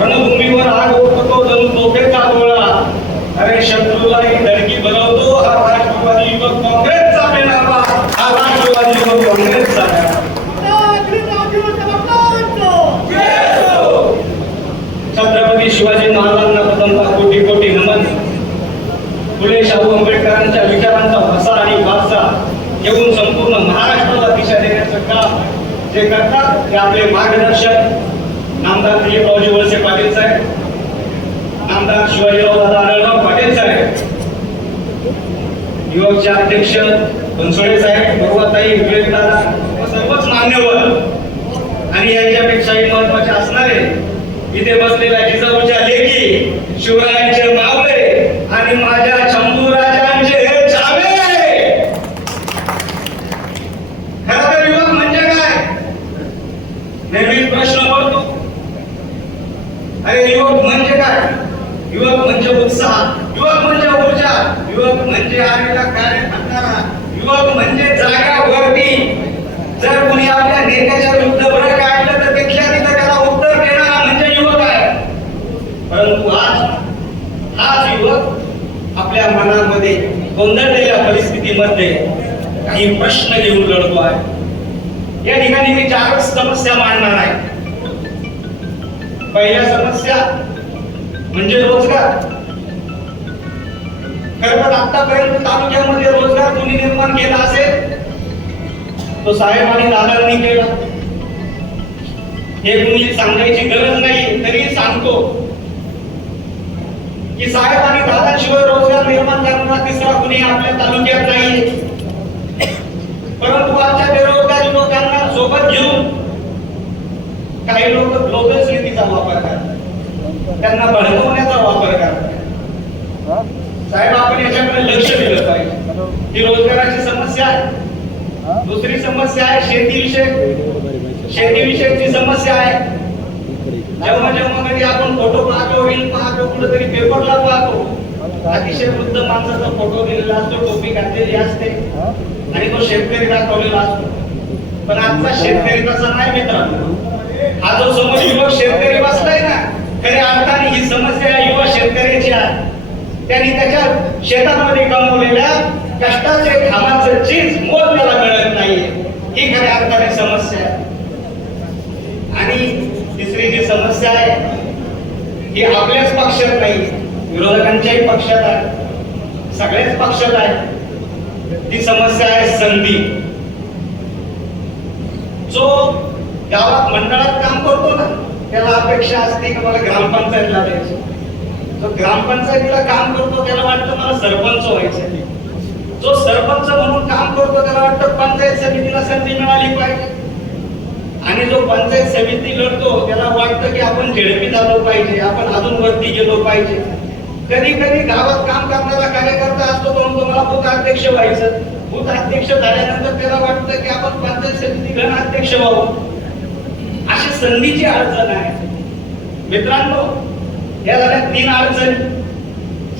रणभूमीवर आग ओततो जणू तोफेचा गोळा अरे शत्रूला ही धडकी बनवतो हा राष्ट्रवादी युवक काँग्रेसचा मेळावा. हा राष्ट्रवादी युवक काँग्रेसचा छत्रपती शिवाजी महाराजांना प्रथमतः कोटी कोटी नमन. फुले शाहू आंबेडकरांच्या विचारांचा भसा आणि वारसा घेऊन संपूर्ण महाराष्ट्राला दिशा देण्याचं काम जे करतात ते आपले मार्गदर्शक. नामदार दिलीपरावजी वळसे आमदार शिवाजीराव दादा आढळराव पाटील साहेब. युवकचे अध्यक्ष बनसोडे साहेब बरोबरताई विवेकदादा व सर्वच मान्यवर आणि यांच्यापेक्षाही महत्त्वाचे असणारे इथे बसलेल्या जिजाऊच्या लेखी शिवरायांचे मावळे आणि माझ्या शंभूराजांचे हे चावे खरं तर युवक म्हणजे काय? नेहमीच प्रश्न पडतो. अरे युवक म्हणजे काय? युवक म्हणजे उत्साह युवक म्हणजे ऊर्जा युवक म्हणजे आलेला कार्य करणारा युवक म्हणजे जाग्यावरती जर कोणी आपल्या नेत्याच्या विरुद्ध बरं काढलं तर देखील तिथं त्याला उत्तर देणारा म्हणजे युवक आहे. परंतु आज हाच युवक आपल्या मनामध्ये गोंधळलेल्या परिस्थितीमध्ये काही प्रश्न घेऊन लढतो आहे. या ठिकाणी मी चारच समस्या मांडणार आहे. पहिल्या समस्या म्हणजे रोजगार. खरं पण आतापर्यंत तालुक्यामध्ये रोजगार कोणी निर्माण केला असेल? तो साहेब आणि दादांनी केला. हे कुणी सांगायची गरज नाही तरी सांगतो. की साहेब आणि दादाशिवाय रोजगार निर्माण करणारा तिसरा कुणी आपल्या तालुक्यात नाही परंतु आजच्या बेरोजगार लोकांना सोबत घेऊन काही लोक ग्लोबल नीतीचा वापर करतात. त्यांना भडकवण्याचा वापर करतात साहेब आपण याच्याकडे लक्ष दिलं ही रोजगाराची समस्या आहे. दुसरी समस्या आहे शेतीविषयक. शेतीविषयकची समस्या आहे. जेव्हा जेव्हा कधी आपण फोटो पाहतो रील पाहतो कुठेतरी पेपरला पाहतो. अतिशय वृद्ध माणसाचा फोटो दिलेला असतो टोपी घातलेली असते. आणि तो शेतकरी दाखवलेला असतो. पण आजचा शेतकरी तसा नाही मित्रांनो हा जो समोर युवक शेतकरी बसलाय ना खऱ्या अर्थाने ही समस्या युवा शेतकऱ्याची आहे. त्यांनी त्याच्या शेतामध्ये कमवलेल्या कष्टाचे कामाचं चीज मोल त्याला मिळत नाहीये. ही खऱ्या अर्थाने समस्या आहे. आणि तिसरी जी समस्या आहे ही आपल्याच पक्षात नाही विरोधकांच्याही पक्षात आहे. सगळ्याच पक्षात आहे. ती समस्या आहे संधी. जो गावात मंडळात काम करतो ना त्याला अपेक्षा असते की मला ग्रामपंचायतला द्यायची. जो ग्रामपंचायतीला काम करतो त्याला वाटतं मला सरपंच व्हायचं जो सरपंच म्हणून काम करतो त्याला वाटतं पंचायत समितीला संधी मिळाली पाहिजे. आणि जो पंचायत समिती लढतो त्याला वाटतं की आपण झेडपी झालो पाहिजे आपण अजून वरती गेलो पाहिजे. कधी कधी गावात काम करणारा कार्यकर्ता असतो म्हणून तुम्हाला भूत अध्यक्ष व्हायचं. भूत अध्यक्ष झाल्यानंतर त्याला वाटतं की आपण पंचायत समिती गण अध्यक्ष व्हावं. अशी संधीची अडचण आहे. मित्रांनो या झाल्या तीन अडचणी.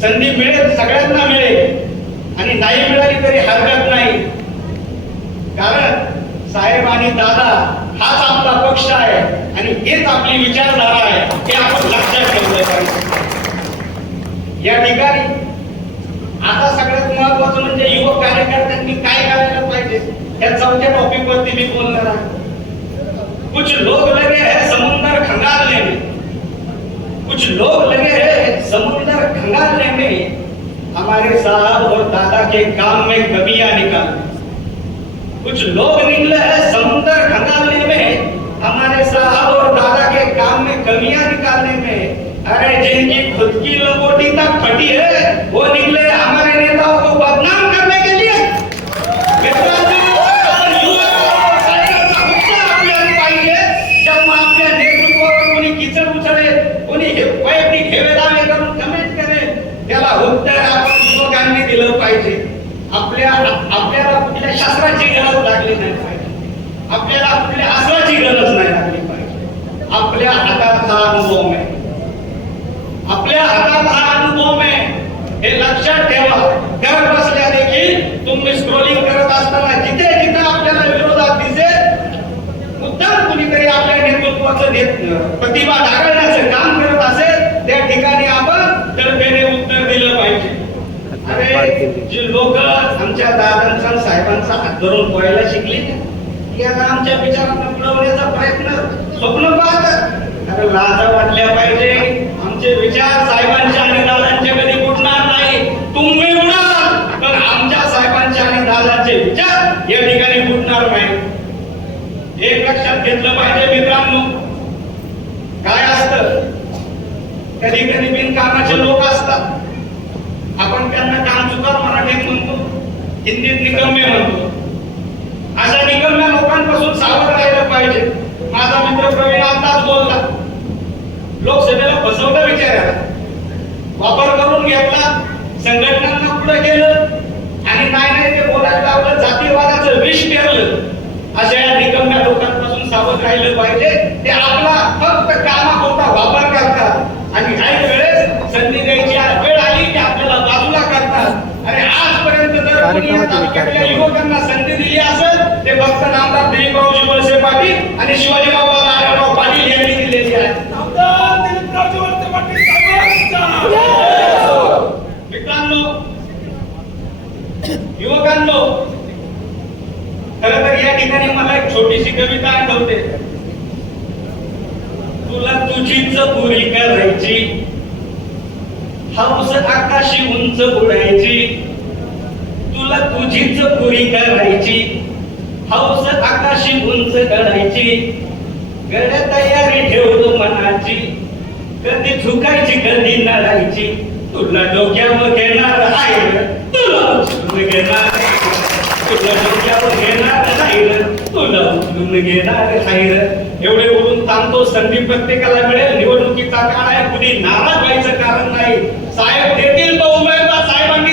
संधी मिळेल सगळ्यांना मिळेल. आणि नाही मिळाली तरी हरकत नाही. कारण साहेब आणि दादा हाच आपला पक्ष आहे आणि हेच आपली विचारधारा आहे. हे आपण लक्षात ठेवलं पाहिजे या ठिकाणी आता सगळ्यात महत्वाचं म्हणजे युवक कार्यकर्त्यांनी काय करायला पाहिजे? या चौथ्या टॉपिक वरती मी बोलणार आहे. कुछ लोग लगे है समुंदर खंगालने में. कुछ लोग लगे है समुंदर खंगालने में. हमारे साहब और दादा के काम में कमियाँ निकाल। कुछ लोग निकले हैं समुद्र खंगालने में। हमारे साहब और दादा के काम में कमियाँ निकालने में। अरे जिनकी खुद की लगोटी तक फटी है, वो निकले हमारे नेताओं को बदनाम आपल्याला कुठल्या शास्त्राची गरज लागली नाही पाहिजे. आपल्याला कुठल्या आसराची गरज नाही लागली पाहिजे. आपल्या हातात हा अनुभव आहे. आपल्या हातात हा अनुभव आहे. हे लक्षात ठेवा. घर बसल्या देखील तुम्ही स्क्रोलिंग करत असताना जिथे जिथे आपल्याला विरोधात दिसेल मुद्दाम कुणीतरी आपल्या नेतृत्वाचं प्रतिभा ढाकळण्याचं काम करत असेल त्या ठिकाणी आपण तर्फेने उत्तर दिलं पाहिजे. अरे जे लोक आमच्या दादांचा साहेबांचा हात धरून पोहायला शिकली की? आता आमच्या विचारांना बुडवण्याचा प्रयत्न स्वप्न पाहतात. अरे लाजा वाटल्या पाहिजे. आमचे विचार साहेबांच्या आणि दादांचे कधी बुडणार नाही. तुम्ही बुडाल पण आमच्या साहेबांचे आणि दादांचे विचार या ठिकाणी बुडणार नाही. एक लक्षात घेतलं पाहिजे मित्रांनो. काय असतं? कधी कधी बिनकामाचे लोक असतात. आपण त्यांना काम चुकार मराठीत म्हणतो. हिंदीत निकम्मे म्हणतो. अशा निकम्या लोकांपासून सावध राहिलं पाहिजे. माझा मित्र प्रवीण आताच बोलला. लोकसभेला फसवलं विचारायला वापर करून घेतला. संघटनांना पुढे गेलं आणि नाही नाही ते बोलायला लावलं जातीवादाचं विष पेरलं. अशा या निकम्या लोकांपासून सावध राहिलं पाहिजे. ते आपला फक्त कामापुरता वापर करतात. आणि काही वेळेस संधी द्यायची वेळ आली की आपल्याला बाजूला करतात आणि आजपर्यंत जर कोणी या तालुक्यातल्या युवकांना संधी दिली असेल ते फक्त नामदार पाटील आणि शिवाजीराव पाटील यांनी दिलेली आहे. मित्रांनो युवकांनो खर तर या ठिकाणी मला एक छोटीशी कविता आठवते. तुला तुझीच पुरी करायची हाऊस आकाशी उंच उडायची तुला तुझीच पुरी करायची. हौस आकाशी उंच करायची गड तयारी ठेवतो मनाची कधी झुकायची कधी नडायची तुला डोक्यावर घेणार आहे. तुला उचलून घेणार तुला डोक्यावर घेणार नाही तुला उचलून घेणार नाही एवढे बोलून सांगतो संधी प्रत्येकाला मिळेल. निवडणुकीचा काळ आहे कुणी नाराज व्हायचं कारण नाही. साहेब देतील तो उमेदवार. साहेबांनी